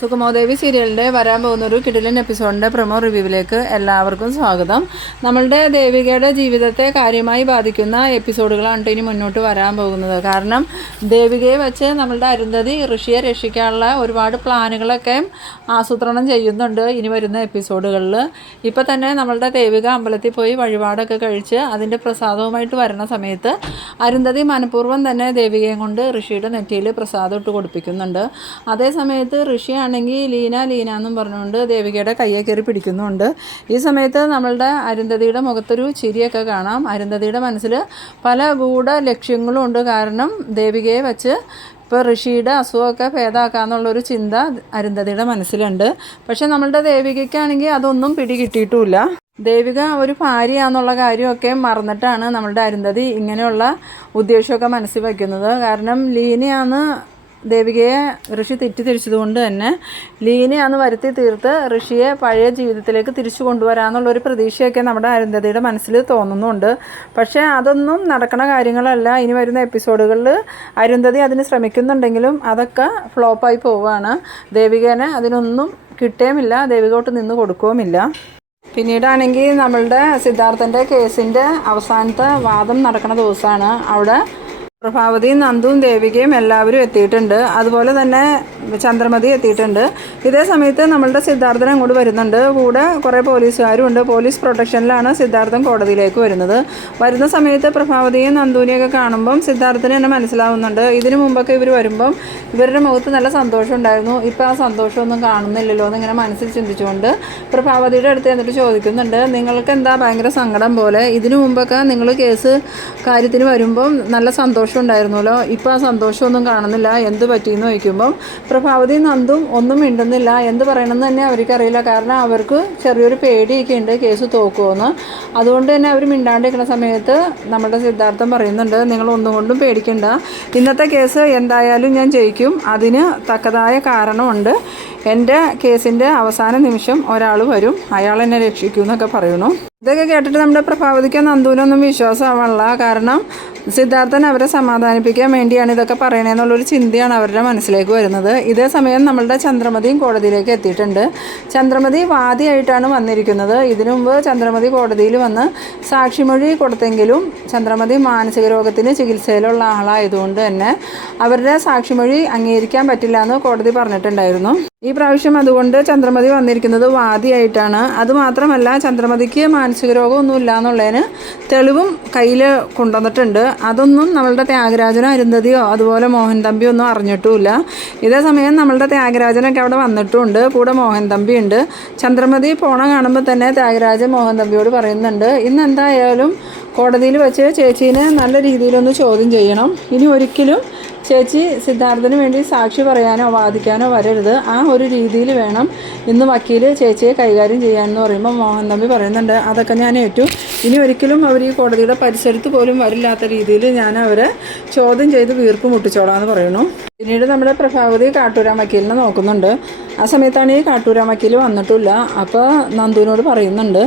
സുഖമോദേവി സീരിയലിന്റെ വരാൻ പോകുന്ന ഒരു കിടിലൻ എപ്പിസോഡിന്റെ പ്രൊമോ റിവ്യൂവിലേക്ക് എല്ലാവർക്കും സ്വാഗതം. നമ്മളുടെ ദേവികയുടെ ജീവിതത്തെ കാര്യമായി ബാധിക്കുന്ന എപ്പിസോഡുകളാണ് ഇനി മുന്നോട്ട് വരാൻ പോകുന്നത്. കാരണം ദേവികയെ വെച്ച് നമ്മളുടെ അരുന്ധതി ഋഷിയെ രക്ഷിക്കാനുള്ള ഒരുപാട് പ്ലാനുകളൊക്കെ ആസൂത്രണം ചെയ്യുന്നുണ്ട് ഇനി വരുന്ന എപ്പിസോഡുകളിൽ. ഇപ്പോൾ തന്നെ നമ്മളുടെ ദേവിക അമ്പലത്തിൽ പോയി വഴിപാടൊക്കെ കഴിച്ച് അതിന്റെ പ്രസാദവുമായിട്ട് വരുന്ന സമയത്ത് അരുന്ധതി മനഃപൂർവം തന്നെ ദേവികയും കൊണ്ട് ഋഷിയുടെ നെറ്റിയിൽ പ്രസാദം ഇട്ട് കൊടുപ്പിക്കുന്നുണ്ട്. അതേ സമയത്ത് ഋഷിയാണെങ്കിൽ ലീന ലീന എന്നും പറഞ്ഞുകൊണ്ട് ദേവികയുടെ കയ്യെ കയറി പിടിക്കുന്നുണ്ട്. ഈ സമയത്ത് നമ്മളുടെ അരുന്ധതിയുടെ മുഖത്തൊരു ചിരിയൊക്കെ കാണാം. അരുന്ധതിയുടെ മനസ്സിൽ പല ഗൂഢ ലക്ഷ്യങ്ങളും ഉണ്ട്. കാരണം ദേവികയെ വച്ച് ഇപ്പോൾ ഋഷിയുടെ അസുഖമൊക്കെ ഭേദമാക്കാമെന്നുള്ളൊരു ചിന്ത അരുന്ധതിയുടെ മനസ്സിലുണ്ട്. പക്ഷെ നമ്മളുടെ ദേവികയ്ക്കാണെങ്കിൽ അതൊന്നും പിടികിട്ടിയിട്ടുമില്ല ദേവിക ഒരു ഭാര്യയാണെന്നുള്ള കാര്യമൊക്കെ മറന്നിട്ടാണ് നമ്മളുടെ അരുന്ധതി ഇങ്ങനെയുള്ള ഉദ്ദേശമൊക്കെ മനസ്സിൽ വയ്ക്കുന്നത്. കാരണം ലീനയാണ് ദേവികയെ ഋഷി തെറ്റിദ്ധരിച്ചതുകൊണ്ട് തന്നെ ലീനയാന്ന് വരുത്തി തീർത്ത് ഋഷിയെ പഴയ ജീവിതത്തിലേക്ക് തിരിച്ചു കൊണ്ടുവരാമെന്നുള്ള ഒരു പ്രതീക്ഷയൊക്കെ നമ്മുടെ അരുന്ധതിയുടെ മനസ്സിൽ തോന്നുന്നുണ്ട്. പക്ഷേ അതൊന്നും നടക്കണ കാര്യങ്ങളല്ല. ഇനി വരുന്ന എപ്പിസോഡുകളിൽ അരുന്ധതി അതിന് ശ്രമിക്കുന്നുണ്ടെങ്കിലും അതൊക്കെ ഫ്ലോപ്പായി പോവുകയാണ്. ദേവികേനെ അതിനൊന്നും കിട്ടുകയുമില്ല ദേവികോട്ട് നിന്ന് കൊടുക്കുകയുമില്ല. പിന്നീടാണെങ്കിൽ നമ്മളുടെ സിദ്ധാർത്ഥന്റെ കേസിന്റെ അവസാനത്തെ വാദം നടക്കുന്ന ദിവസമാണ്. അവിടെ പ്രഭാവതിയും നന്ദുവും ദേവികയും എല്ലാവരും എത്തിയിട്ടുണ്ട്. അതുപോലെ തന്നെ ചന്ദ്രമതി എത്തിയിട്ടുണ്ട്. ഇതേ സമയത്ത് നമ്മളുടെ സിദ്ധാർത്ഥൻ അങ്ങോട്ട് വരുന്നുണ്ട്. കൂടെ കുറേ പോലീസുകാരും ഉണ്ട്. പോലീസ് പ്രൊട്ടക്ഷനിലാണ് സിദ്ധാർത്ഥൻ കോടതിയിലേക്ക് വരുന്നത്. വരുന്ന സമയത്ത് പ്രഭാവതിയും നന്ദുവിനെയൊക്കെ കാണുമ്പം സിദ്ധാർത്ഥന് തന്നെ മനസ്സിലാവുന്നുണ്ട്. ഇതിനു മുമ്പൊക്കെ ഇവർ വരുമ്പം ഇവരുടെ മുഖത്ത് നല്ല സന്തോഷം ഉണ്ടായിരുന്നു. ഇപ്പം ആ സന്തോഷമൊന്നും കാണുന്നില്ലല്ലോ എന്നിങ്ങനെ മനസ്സിൽ ചിന്തിച്ചുകൊണ്ട് പ്രഭാവതിയുടെ അടുത്ത് എന്നിട്ട് ചോദിക്കുന്നുണ്ട്. നിങ്ങൾക്ക് എന്താ ഭയങ്കര സങ്കടം പോലെ? ഇതിനു മുമ്പൊക്കെ നിങ്ങൾ കേസ് കാര്യത്തിന് വരുമ്പം നല്ല സന്തോഷം ഉണ്ടായിരുന്നല്ലോ ഇപ്പോൾ ആ സന്തോഷമൊന്നും കാണുന്നില്ല. എന്ത് പറ്റിയെന്ന് ചോദിക്കുമ്പം പ്രഭാവതി നന്ദും ഒന്നും മിണ്ടുന്നില്ല. എന്ത് പറയണമെന്ന് തന്നെ അവർക്കറിയില്ല. കാരണം അവർക്ക് ചെറിയൊരു പേടിയൊക്കെ ഉണ്ട് കേസ് തോക്കുമെന്ന് അതുകൊണ്ട് തന്നെ അവർ മിണ്ടാണ്ടിരിക്കുന്ന സമയത്ത് നമ്മുടെ സിദ്ധാർത്ഥം പറയുന്നുണ്ട് നിങ്ങൾ ഒന്നും കൊണ്ടും പേടിക്കണ്ട. ഇന്നത്തെ കേസ് എന്തായാലും ഞാൻ ജയിക്കും. അതിന് തക്കതായ കാരണമുണ്ട്. എന്റെ കേസിന്റെ അവസാന നിമിഷം ഒരാൾ വരും. അയാൾ എന്നെ രക്ഷിക്കും എന്നൊക്കെ പറയുന്നു. ഇതൊക്കെ കേട്ടിട്ട് നമ്മുടെ പ്രഭാവതിക്ക് നന്ദുവിനൊന്നും വിശ്വാസമാവുള്ള കാരണം സിദ്ധാർത്ഥൻ അവരെ സമാധാനിപ്പിക്കാൻ വേണ്ടിയാണ് ഇതൊക്കെ പറയണതെന്നുള്ളൊരു ചിന്തയാണ് അവരുടെ മനസ്സിലേക്ക് വരുന്നത്. ഇതേ സമയം നമ്മളുടെ ചന്ദ്രമതിയും കോടതിയിലേക്ക് എത്തിയിട്ടുണ്ട്. ചന്ദ്രമതി വാദിയായിട്ടാണ് വന്നിരിക്കുന്നത്. ഇതിനു മുമ്പ് ചന്ദ്രമതി കോടതിയിൽ വന്ന് സാക്ഷിമൊഴി കൊടുത്തെങ്കിലും ചന്ദ്രമതി മാനസിക രോഗത്തിന് ചികിത്സയിലുള്ള ആളായതുകൊണ്ട് തന്നെ അവരുടെ സാക്ഷിമൊഴി അംഗീകരിക്കാൻ പറ്റില്ല എന്ന് കോടതി പറഞ്ഞിട്ടുണ്ടായിരുന്നു. ഈ പ്രാവശ്യം അതുകൊണ്ട് ചന്ദ്രമതി വന്നിരിക്കുന്നത് വാദിയായിട്ടാണ്. അതുമാത്രമല്ല ചന്ദ്രമതിക്ക് മാനസിക രോഗമൊന്നും ഇല്ല എന്നുള്ളതിന് തെളിവും കയ്യിൽ കൊണ്ടുവന്നിട്ടുണ്ട്. അതൊന്നും നമ്മളുടെ ത്യാഗരാജനോ അരുന്ധതിയോ അതുപോലെ മോഹൻ തമ്പിയോ ഒന്നും അറിഞ്ഞിട്ടുമില്ല. ഇതേ സമയം നമ്മളുടെ ത്യാഗരാജനൊക്കെ അവിടെ വന്നിട്ടുമുണ്ട് കൂടെ മോഹൻ തമ്പി ഉണ്ട്. ചന്ദ്രമതി പോണ കാണുമ്പോൾ തന്നെ ത്യാഗരാജൻ മോഹൻ തമ്പിയോട് പറയുന്നുണ്ട് ഇന്ന് എന്തായാലും കോടതിയിൽ വെച്ച് ചേച്ചീനെ നല്ല രീതിയിലൊന്ന് ചോദ്യം ചെയ്യണം. ഇനി ഒരിക്കലും ചേച്ചി സിദ്ധാർത്ഥന് വേണ്ടി സാക്ഷി പറയാനോ വാദിക്കാനോ വരരുത്. ആ ഒരു രീതിയിൽ വേണം ഇന്ന് വക്കീൽ ചേച്ചിയെ കൈകാര്യം ചെയ്യാമെന്ന് പറയുമ്പോൾ മോഹൻ തമ്പി പറയുന്നുണ്ട്. അതൊക്കെ ഞാൻ ഏറ്റു. ഇനി ഒരിക്കലും അവർ ഈ കോടതിയുടെ പരിസരത്ത് പോലും വരില്ലാത്ത രീതിയിൽ ഞാൻ അവരെ ചോദ്യം ചെയ്ത് വീർപ്പ് മുട്ടിച്ചോളാം എന്ന് പറയുന്നു. പിന്നീട് നമ്മുടെ പ്രഭാവതി കാട്ടൂരാം വക്കീലിനെ നോക്കുന്നുണ്ട്. ആ സമയത്താണ് ഈ കാട്ടൂരാം വക്കീൽ വന്നിട്ടില്ല. അപ്പോൾ നന്ദുവിനോട് പറയുന്നുണ്ട്.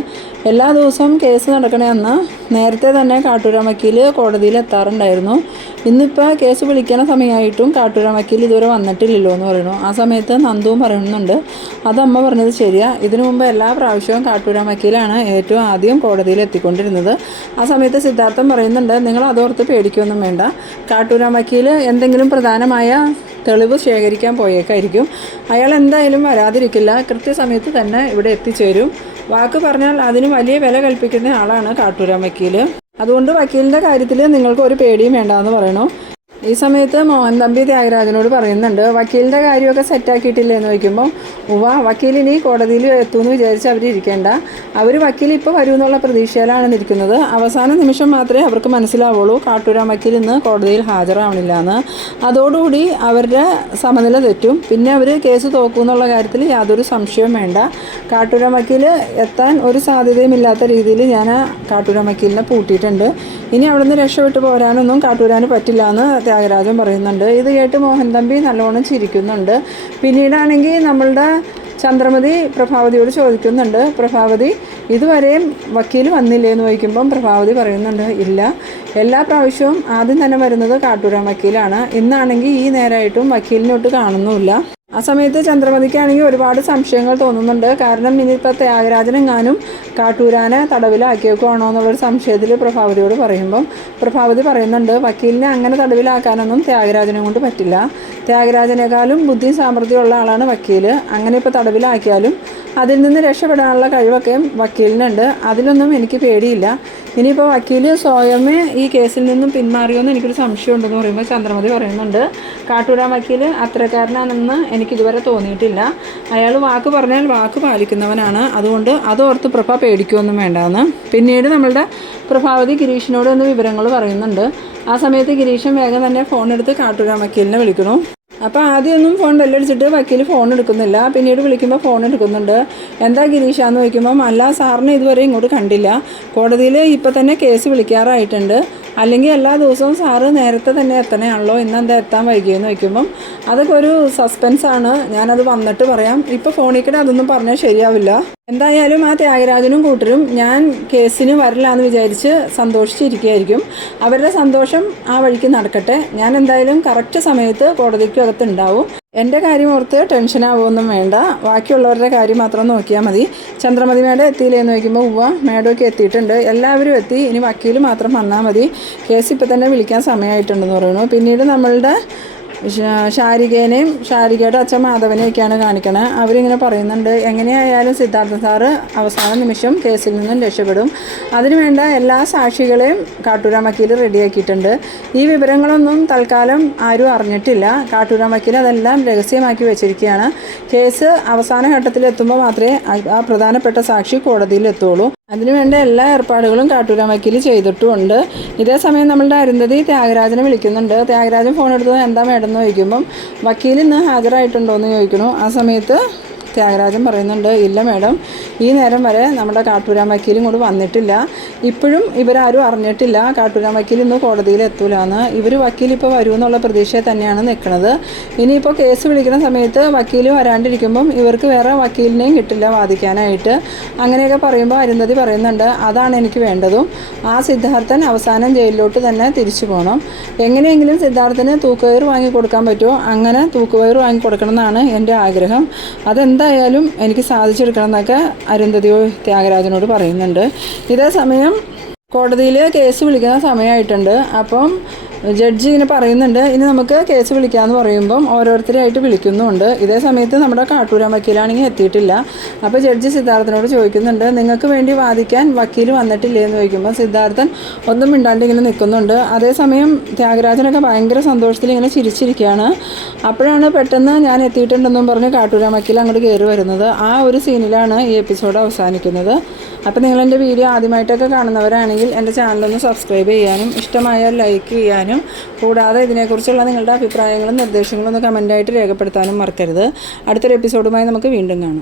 എല്ലാ ദിവസവും കേസ് നടക്കണമെന്ന് നേരത്തെ തന്നെ കാട്ടൂരാം വക്കീൽ കോടതിയിൽ എത്താറുണ്ടായിരുന്നു. ഇന്നിപ്പോൾ കേസ് വിളിക്കണ സമയമായിട്ടും കാട്ടൂരാൻ വക്കീൽ ഇതുവരെ വന്നിട്ടില്ലല്ലോ എന്ന് പറയുന്നു. ആ സമയത്ത് നന്ദുവും പറയുന്നുണ്ട് അത് അമ്മ പറഞ്ഞത് ശരിയാ. ഇതിനു മുമ്പ് എല്ലാ പ്രാവശ്യവും കാട്ടൂരാൻ വക്കീലാണ് ഏറ്റവും ആദ്യം കോടതിയിൽ എത്തിക്കൊണ്ടിരുന്നത്. ആ സമയത്ത് സിദ്ധാർത്ഥം പറയുന്നുണ്ട് നിങ്ങൾ അതോർത്ത് പേടിക്കൊന്നും വേണ്ട. കാട്ടൂരാൻ വക്കീൽ എന്തെങ്കിലും പ്രധാനമായ തെളിവ് ശേഖരിക്കാൻ പോയേക്കായിരിക്കും. അയാൾ എന്തായാലും വരാതിരിക്കില്ല. കൃത്യസമയത്ത് തന്നെ ഇവിടെ എത്തിച്ചേരും. വാക്ക് പറഞ്ഞാൽ അതിന് വലിയ വില കൽപ്പിക്കുന്ന ആളാണ് കാട്ടൂരാൻ വക്കീൽ അതുകൊണ്ട് വക്കീലിന്റെ കാര്യത്തിൽ നിങ്ങൾക്ക് ഒരു പേടിയും വേണ്ടാന്ന് പറയണു. ഈ സമയത്ത് മോഹൻ തമ്പി ത്യാഗരാജനോട് പറയുന്നുണ്ട് വക്കീലിന്റെ കാര്യമൊക്കെ സെറ്റാക്കിയിട്ടില്ലേ എന്ന് ചോദിക്കുമ്പോൾ ഉവ വക്കീൽ ഇനി കോടതിയിൽ എത്തുമെന്ന് വിചാരിച്ച് അവരിരിക്കേണ്ട അവർ വക്കീൽ ഇപ്പോൾ വരുമെന്നുള്ള പ്രതീക്ഷയിലാണ് നിൽക്കുന്നത്. അവസാന നിമിഷം മാത്രമേ അവർക്ക് മനസ്സിലാവുള്ളൂ കാട്ടൂരാൻ വക്കീൽ ഇന്ന് കോടതിയിൽ ഹാജരാവണില്ല എന്ന് അതോടുകൂടി അവരുടെ സമനില തെറ്റും. പിന്നെ അവർ കേസ് തോക്കുമെന്നുള്ള കാര്യത്തിൽ യാതൊരു സംശയവും വേണ്ട. കാട്ടൂരാൻ വക്കീൽ എത്താൻ ഒരു സാധ്യതയുമില്ലാത്ത രീതിയിൽ ഞാൻ കാട്ടൂരാൻ വക്കീലിനെ പൂട്ടിയിട്ടുണ്ട്. ഇനി അവിടുന്ന് രക്ഷപ്പെട്ടു പോരാനൊന്നും കാട്ടൂരാന് പറ്റില്ല എന്ന് ത്യാഗരാജൻ പറയുന്നുണ്ട്. ഇത് കേട്ട് മോഹൻ തമ്പി നല്ലോണം ചിരിക്കുന്നുണ്ട്. പിന്നീടാണെങ്കിൽ നമ്മളുടെ ചന്ദ്രമതി പ്രഭാവതിയോട് ചോദിക്കുന്നുണ്ട്. പ്രഭാവതി ഇതുവരെയും വക്കീൽ വന്നില്ലേ എന്ന് ചോദിക്കുമ്പം പ്രഭാവതി പറയുന്നുണ്ട് ഇല്ല. എല്ലാ പ്രാവശ്യവും ആദ്യം തന്നെ വരുന്നത് കാട്ടൂരാൻ വക്കീലാണ്. ഇന്നാണെങ്കിൽ ഈ നേരമായിട്ടും വക്കീലിനൊട്ട് കാണുന്നുമില്ല. ആ സമയത്ത് ചന്ദ്രമതിക്കാണെങ്കിൽ ഒരുപാട് സംശയങ്ങൾ തോന്നുന്നുണ്ട്. കാരണം ഇനിയിപ്പോൾ ത്യാഗരാജനെങ്ങാനും കാട്ടൂരാനെ തടവിലാക്കിയേക്കുവാണോ എന്നുള്ളൊരു സംശയത്തിൽ പ്രഭാവതിയോട് പറയുമ്പം പ്രഭാവതി പറയുന്നുണ്ട് വക്കീലിനെ അങ്ങനെ തടവിലാക്കാനൊന്നും ത്യാഗരാജനെ കൊണ്ട് പറ്റില്ല. ത്യാഗരാജനേക്കാളും ബുദ്ധിയും സാമർഥ്യമുള്ള ആളാണ് വക്കീൽ അങ്ങനെ ഇപ്പോൾ തടവിലാക്കിയാലും അതിൽ നിന്ന് രക്ഷപ്പെടാനുള്ള കഴിവൊക്കെ വക്കീലിനുണ്ട്. അതിലൊന്നും എനിക്ക് പേടിയില്ല. ഇനിയിപ്പോൾ വക്കീൽ സ്വയമേ ഈ കേസിൽ നിന്നും പിന്മാറിയോന്ന് എനിക്കൊരു സംശയമുണ്ടെന്ന് പറയുമ്പോൾ ചന്ദ്രമതി പറയുന്നുണ്ട്. കാട്ടൂരാൻ വക്കീൽ അത്രക്കാരനാണെന്ന് എനിക്കിതുവരെ തോന്നിയിട്ടില്ല. അയാൾ വാക്ക് പറഞ്ഞാൽ വാക്ക് പാലിക്കുന്നവനാണ്. അതുകൊണ്ട് അതോർത്ത് പ്രഭ പേടിക്കുമൊന്നും വേണ്ടാന്ന്. പിന്നീട് നമ്മളുടെ പ്രഭാവതി ഗിരീഷിനോട് ഒന്ന് വിവരങ്ങൾ പറയുന്നുണ്ട്. ആ സമയത്ത് ഗിരീഷൻ വേഗം തന്നെ ഫോൺ എടുത്ത് കാട്ടുകാൻ വക്കീലിനെ വിളിക്കുന്നു. അപ്പോൾ ആദ്യമൊന്നും ഫോൺ ബെല്ലടിച്ചിട്ട് വക്കീൽ ഫോൺ എടുക്കുന്നില്ല. പിന്നീട് വിളിക്കുമ്പോൾ ഫോൺ എടുക്കുന്നുണ്ട്. എന്താ ഗിരീഷ എന്ന് ചോദിക്കുമ്പം അല്ല സാറിനെ ഇതുവരെ ഇങ്ങോട്ട് കണ്ടില്ല. കോടതിയിൽ ഇപ്പോൾ തന്നെ കേസ് വിളിക്കാറായിട്ടുണ്ട്. അല്ലെങ്കിൽ എല്ലാ ദിവസവും സാറ് നേരത്തെ തന്നെ എത്തണയാണല്ലോ ഇന്ന് എന്താ എത്താൻ വൈകിയെന്ന് വയ്ക്കുമ്പം അതൊക്കെ ഒരു സസ്പെൻസാണ് ഞാനത് വന്നിട്ട് പറയാം. ഇപ്പോൾ ഫോണിൽ കൂടെ അതൊന്നും പറഞ്ഞാൽ ശരിയാവില്ല. എന്തായാലും ആ ത്യാഗരാജനും കൂട്ടരും ഞാൻ കേസിന് വരില്ല എന്ന് വിചാരിച്ച് സന്തോഷിച്ചിരിക്കുകയായിരിക്കും. അവരുടെ സന്തോഷം ആ വഴിക്ക് നടക്കട്ടെ. ഞാൻ എന്തായാലും കറക്റ്റ് സമയത്ത് കോടതിക്കകത്ത് ഉണ്ടാവും എന്റെ കാര്യം ഓർത്ത് ടെൻഷൻ ആവുമൊന്നും വേണ്ട. ബാക്കിയുള്ളവരുടെ കാര്യം മാത്രം നോക്കിയാൽ മതി. ചന്ദ്രമതി മേഡം എത്തിയില്ലേന്ന് ചോദിക്കുമ്പോൾ ഉവ്വ മേഡമൊക്കെ എത്തിയിട്ടുണ്ട്. എല്ലാവരും എത്തി. ഇനി വക്കീൽ മാത്രം വന്നാൽ മതി. കേസ് ഇപ്പം തന്നെ വിളിക്കാൻ സമയമായിട്ടുണ്ടെന്ന് പറയുന്നു. പിന്നീട് നമ്മളുടെ ശാരികേനെയും ശാരികയുടെ അച്ഛൻ മാധവനെയൊക്കെയാണ് കാണിക്കണത് അവരിങ്ങനെ പറയുന്നുണ്ട് എങ്ങനെയായാലും സിദ്ധാർത്ഥ സാറ് അവസാന നിമിഷം കേസിൽ നിന്നും രക്ഷപ്പെടും. അതിനുവേണ്ട എല്ലാ സാക്ഷികളെയും കാട്ടൂരാം വക്കീൽ റെഡിയാക്കിയിട്ടുണ്ട്. ഈ വിവരങ്ങളൊന്നും തൽക്കാലം ആരും അറിഞ്ഞിട്ടില്ല. കാട്ടൂരാം വക്കീൽ അതെല്ലാം രഹസ്യമാക്കി വെച്ചിരിക്കുകയാണ്. കേസ് അവസാന ഘട്ടത്തിൽ എത്തുമ്പോൾ മാത്രമേ ആ- പ്രധാനപ്പെട്ട സാക്ഷി കോടതിയിൽ എത്തുള്ളൂ അതിനുവേണ്ട എല്ലാ ഏർപ്പാടുകളും കാട്ടൂരാമക്കിൽ ചെയ്തിട്ടുമുണ്ട്. ഇതേ സമയം നമ്മളുടെ അരുന്ധതി ത്യാഗരാജനെ വിളിക്കുന്നുണ്ട്. ത്യാഗരാജൻ ഫോൺ എടുത്തത് എന്താ മേഡം എന്ന് ചോദിക്കുമ്പം വക്കീൽ ഇന്ന് ഹാജരായിട്ടുണ്ടോ? എന്ന് ചോദിക്കുന്നു. ആ സമയത്ത് ത്യാഗരാജൻ പറയുന്നുണ്ട് ഇല്ല മേഡം ഈ നേരം വരെ നമ്മുടെ കാട്ടൂരാൻ വക്കീലും കൂടി വന്നിട്ടില്ല. ഇപ്പോഴും ഇവരാരും അറിഞ്ഞിട്ടില്ല കാട്ടൂരാൻ വക്കീൽ ഇന്ന് കോടതിയിൽ എത്തൂലെന്ന് ഇവർ വക്കീൽ ഇപ്പോൾ വരുമെന്നുള്ള പ്രതീക്ഷയിൽ തന്നെയാണ് നിൽക്കുന്നത്. ഇനിയിപ്പോൾ കേസ് വിളിക്കുന്ന സമയത്ത് വക്കീൽ വരാണ്ടിരിക്കുമ്പം ഇവർക്ക് വേറെ വക്കീലിനെയും കിട്ടില്ല വാദിക്കാനായിട്ട്. അങ്ങനെയൊക്കെ പറയുമ്പോൾ അരുന്ധതി പറയുന്നുണ്ട് അതാണ് എനിക്ക് വേണ്ടതും. ആ സിദ്ധാർത്ഥൻ അവസാനം ജയിലിലോട്ട് തന്നെ തിരിച്ചു പോകണം എങ്ങനെയെങ്കിലും സിദ്ധാർത്ഥന് തൂക്കുകയർ വാങ്ങി കൊടുക്കാൻ പറ്റുമോ? അങ്ങനെ തൂക്കുകയർ വാങ്ങി കൊടുക്കണം എന്നാണ് എന്റെ ആഗ്രഹം. അതെന്തായാലും എനിക്ക് സാധിച്ചെടുക്കണം എന്നൊക്കെ അരുന്ധതിയോ ത്യാഗരാജനോട് പറയുന്നുണ്ട്. ഇതേ സമയം കോടതിയിൽ കേസ് വിളിക്കുന്ന സമയമായിട്ടുണ്ട്. അപ്പം ജഡ്ജി ഇങ്ങനെ പറയുന്നുണ്ട്. ഇനി നമുക്ക് കേസ് വിളിക്കാമെന്ന് പറയുമ്പം ഓരോരുത്തരായിട്ട് വിളിക്കുന്നുണ്ട്. ഇതേ സമയത്ത് നമ്മുടെ കാട്ടൂരാൻ വക്കീലാണെങ്കിൽ എത്തിയിട്ടില്ല. അപ്പോൾ ജഡ്ജി സിദ്ധാർത്ഥനോട് ചോദിക്കുന്നുണ്ട് നിങ്ങൾക്ക് വേണ്ടി വാദിക്കാൻ വക്കീൽ വന്നിട്ടില്ലേ? എന്ന് ചോദിക്കുമ്പോൾ സിദ്ധാർത്ഥൻ ഒന്നും മിണ്ടാണ്ട് ഇങ്ങനെ നിൽക്കുന്നുണ്ട്. അതേസമയം ത്യാഗരാജനൊക്കെ ഭയങ്കര സന്തോഷത്തിൽ ഇങ്ങനെ ചിരിച്ചിരിക്കുകയാണ്. അപ്പോഴാണ് പെട്ടെന്ന് ഞാൻ എത്തിയിട്ടുണ്ടെന്നും പറഞ്ഞ് കാട്ടൂരാൻ വക്കീൽ അങ്ങോട്ട് കയറി വരുന്നത്. ആ ഒരു സീനിലാണ് ഈ എപ്പിസോഡ് അവസാനിക്കുന്നത്. അപ്പോൾ നിങ്ങൾ എന്റെ വീഡിയോ ആദ്യമായിട്ടൊക്കെ കാണുന്നവരാണെങ്കിൽ എന്റെ ചാനലൊന്ന് സബ്സ്ക്രൈബ് ചെയ്യാനും ഇഷ്ടമായാൽ ലൈക്ക് ചെയ്യാനും കൂടാതെ ഇതിനെക്കുറിച്ചുള്ള നിങ്ങളുടെ അഭിപ്രായങ്ങളും നിർദ്ദേശങ്ങളും ഒന്ന് കമന്റായിട്ട് രേഖപ്പെടുത്താനും മറക്കരുത്. അടുത്തൊരു എപ്പിസോഡുമായി നമുക്ക് വീണ്ടും കാണാം.